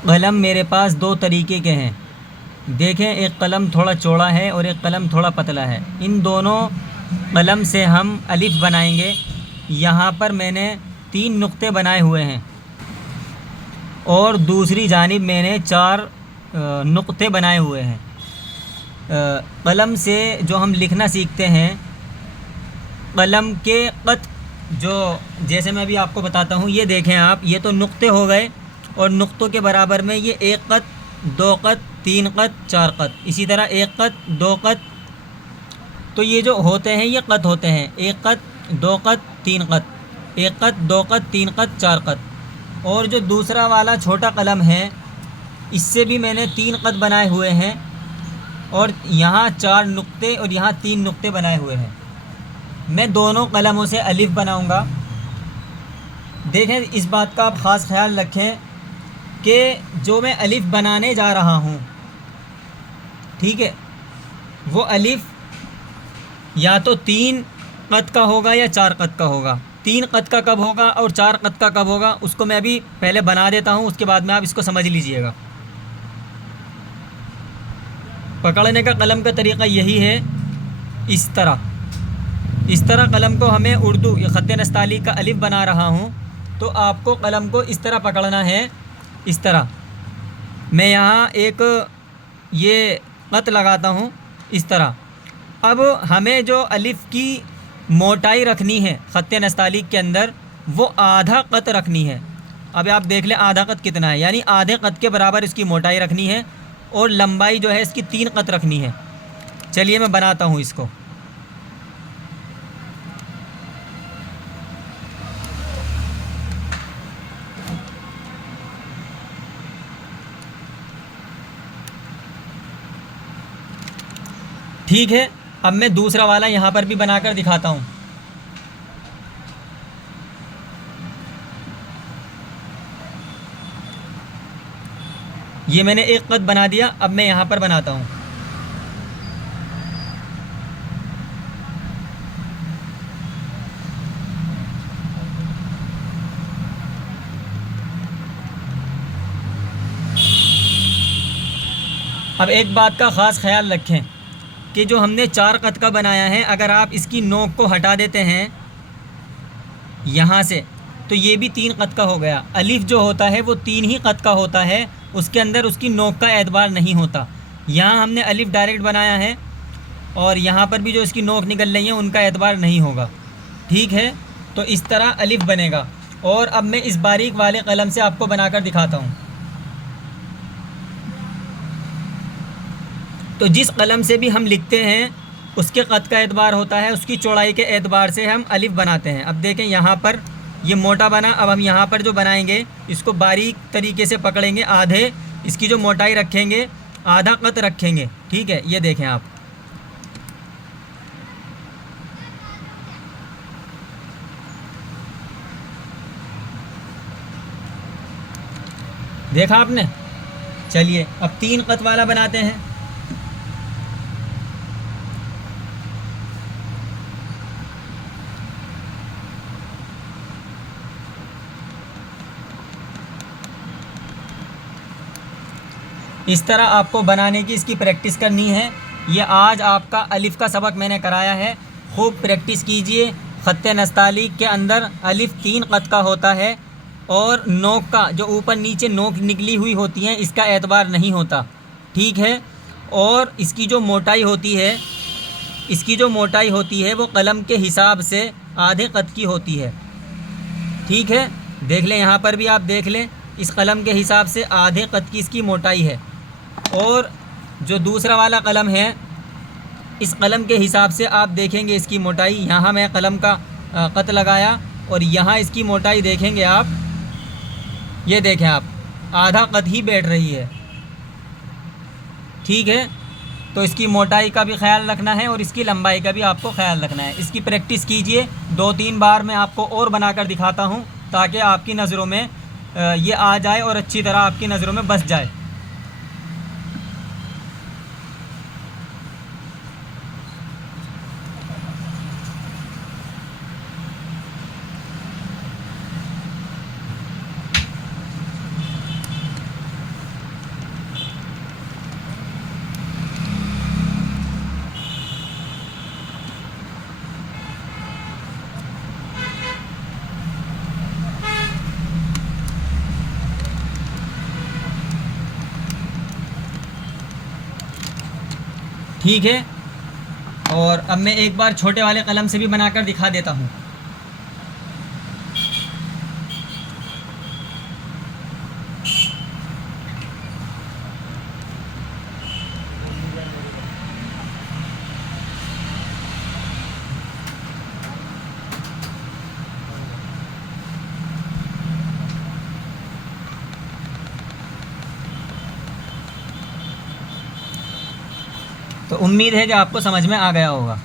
कलम मेरे पास दो तरीके के हैं। देखें, एक कलम थोड़ा चौड़ा है और एक कलम थोड़ा पतला है। इन दोनों कलम से हम अलिफ बनाएंगे। यहाँ पर मैंने 3 नुक्ते बनाए हुए हैं और दूसरी जानिब मैंने 4 नुक्ते बनाए हुए हैं। कलम से जो हम लिखना सीखते हैं, कलम के क़त जो, जैसे मैं अभी आपको बताता हूँ, ये देखें आप, ये तो नुक्ते हो गए और नुक्तों के बराबर में ये 1 क़त, 2 क़त, 3 क़त, 4 क़त, इसी तरह 1 क़त, 2 क़त। तो ये जो होते हैं ये क़त होते हैं, 1 क़त, 2 क़त, 3 क़त, 1 क़त, 2 क़त, 3 क़त, 4 क़त। और जो दूसरा वाला छोटा कलम है, इससे भी मैंने 3 क़त बनाए हुए हैं और यहाँ 4 नुक्ते और यहाँ 3 नुक्ते बनाए हुए हैं। मैं दोनों कलमों से अलिफ बनाऊंगा। देखें, इस बात का आप ख़ास ख्याल रखें कि जो मैं अलिफ बनाने जा रहा हूँ, ठीक है, वो अलिफ या तो 3 क़त का होगा या 4 क़त का होगा। 3 क़त का कब होगा और 4 क़त का कब होगा, उसको मैं अभी पहले बना देता हूँ, उसके बाद में आप इसको समझ लीजिएगा। पकड़ने का कलम का तरीक़ा यही है, इस तरह कलम को हमें उर्दू या ख़त नस्ताली का अलिफ बना रहा हूँ, तो आपको कलम को इस तरह पकड़ना है। इस तरह मैं यहाँ एक ये क़त लगाता हूँ, इस तरह। अब हमें जो अलिफ की मोटाई रखनी है ख़त नस्ताली के अंदर, वो आधा क़त रखनी है। अब आप देख लें आधा क़त कितना है, यानी आधे क़त के बराबर इसकी मोटाई रखनी है और लंबाई जो है इसकी 3 क़त रखनी है। चलिए मैं बनाता हूँ इसको। ठीक है, अब मैं दूसरा वाला यहाँ पर भी बनाकर दिखाता हूँ। ये मैंने 1 क़त बना दिया, अब मैं यहाँ पर बनाता हूँ। अब एक बात का ख़ास ख्याल रखें कि जो हमने 4 क़त का बनाया है, अगर आप इसकी नोक को हटा देते हैं यहाँ से, तो ये भी 3 क़त का हो गया। अलिफ जो होता है वो 3 ही क़त का होता है, उसके अंदर उसकी नोक का एतबार नहीं होता। यहाँ हमने अलिफ डायरेक्ट बनाया है और यहाँ पर भी जो इसकी नोक निकल रही है उनका एतबार नहीं होगा। ठीक है, तो इस तरह अलिफ बनेगा। और अब मैं इस बारीक वाले कलम से आपको बनाकर दिखाता हूँ। तो जिस कलम से भी हम लिखते हैं उसके क़त का एतबार होता है, उसकी चौड़ाई के एतबार से हम अलिफ बनाते हैं। अब देखें, यहाँ पर ये मोटा बना। अब हम यहाँ पर जो बनाएंगे इसको बारीक तरीके से पकड़ेंगे, आधे इसकी जो मोटाई रखेंगे, आधा क़त रखेंगे। ठीक है, ये देखें आप। देखा आपने। चलिए अब 3 क़त वाला बनाते हैं। इस तरह आपको बनाने की इसकी प्रैक्टिस करनी है। ये आज आपका अलिफ़ का सबक मैंने कराया है, खूब प्रैक्टिस कीजिए। ख़त नस्ताली के अंदर अलिफ़ 3 क़त का होता है और नोक का जो ऊपर नीचे नोक निकली हुई होती है इसका एतबार नहीं होता। ठीक है, और इसकी जो मोटाई होती है वो कलम के हिसाब से आधे क़त की होती है। ठीक है, देख लें, यहाँ पर भी आप देख लें, इस कलम के हिसाब से आधे क़त की इसकी मोटाई है। और जो दूसरा वाला कलम है, इस कलम के हिसाब से आप देखेंगे इसकी मोटाई। यहाँ मैं कलम का क़त लगाया और यहाँ इसकी मोटाई देखेंगे आप, ये देखें आप, आधा क़त ही बैठ रही है। ठीक है, तो इसकी मोटाई का भी ख्याल रखना है और इसकी लंबाई का भी आपको ख्याल रखना है। इसकी प्रैक्टिस कीजिए, 2-3 बार मैं आपको और बनाकर दिखाता हूँ ताकि आपकी नज़रों में ये आ जाए और अच्छी तरह आपकी नज़रों में बस जाए। ठीक है। और अब मैं एक बार छोटे वाले कलम से भी बनाकर दिखा देता हूँ। तो उम्मीद है कि आपको समझ में आ गया होगा।